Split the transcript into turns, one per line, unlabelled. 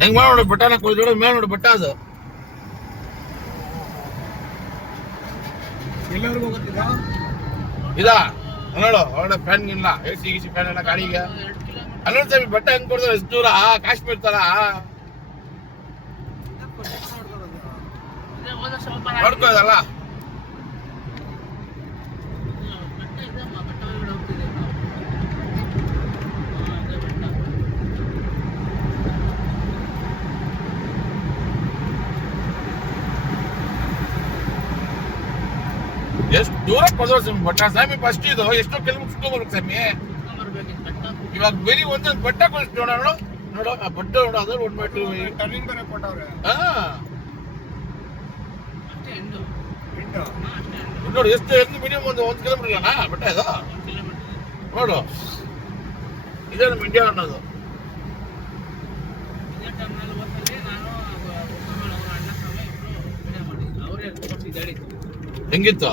ಹೆಂಗ್ ಮಾಡಿ ನೋಡಿ ಬೆಟ್ಟನ ಕೊಯ್ದು ಮೇಲೆ ನೋಡಿ ಬೆಟ್ಟ ಅದು
ಎಲ್ಲರಿಗೂ ಗೊತ್ತಿಲ್ಲ
ಇದಾ ನೋಡು ಒಳ್ಳೆ ಫ್ಯಾನ್ ಇಲ್ಲ ಎ ಸಿ ಗಿಸಿ ಫ್ಯಾನ್ ಎಲ್ಲ ಗಾಡಿಗೆ ಅಲ್ಲೊಂದು ಸ್ವಾಮಿ ಬೆಟ್ಟ ಹೆಂಗ್ ಕೊಡ್ತಾರೆ ಎಷ್ಟು ದೂರ ಕಾಶ್ಮೀರ್ ತರ ನೋಡ್ಕೋದಲ್ಲ ಎಷ್ಟು ದೂರ ಕೊಡೋ ಸ್ವಾಮಿ ಬೆಟ್ಟ ಸ್ವಾಮಿ ಫಸ್ಟ್ ಇದು. ಎಷ್ಟೋ ಕಿಲೋಮೀಟರ್ ಸುತ್ತೋಗ್ಬೇಕು ಸ್ವಾಮಿ. ಇವಾಗ ಬರೀ ಒಂದೊಂದು ಬಟ್ಟ ಕೊಡಿಸ್ ನೋಡೋಣ ನೋಡು ನೋಡು ಆ ಬಟ್ಟೆ ನೋಡು ಅದ್ರ ಒಂದು ಮೆಟ್ಲು
ಟರ್ನಿಂಗ್ ಬೇರೆ ಕೊಟ್ಟವ್ರೆ
ಹಾ. ನೋಡಿ ಎಷ್ಟು ಎಷ್ಟು ಮಿನಿಮಮ್ ಒಂದು ಒಂದು ಕಿಲೋಮೀಟರ್ ಇಲ್ಲ ಬೆಟ್ಟ ಇದು? ನೋಡು. ಇದೇ ನಮ್ಮ ಇಂಡಿಯಾ ಅನ್ನೋದು. ಹೆಂಗಿತ್ತು?